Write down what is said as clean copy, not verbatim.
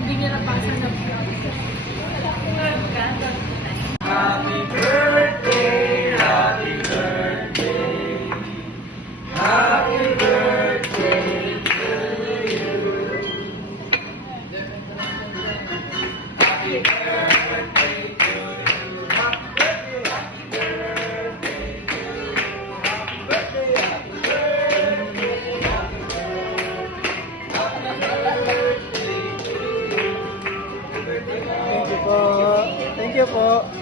Hindi niya napasa na. Happy birthday, happy birthday, happy birthday to you. Happy birthday to you. Happy birthday, happy birthday to you. Happy birthday, happy birthday, happy birthday to you. Thank you po. Thank you po.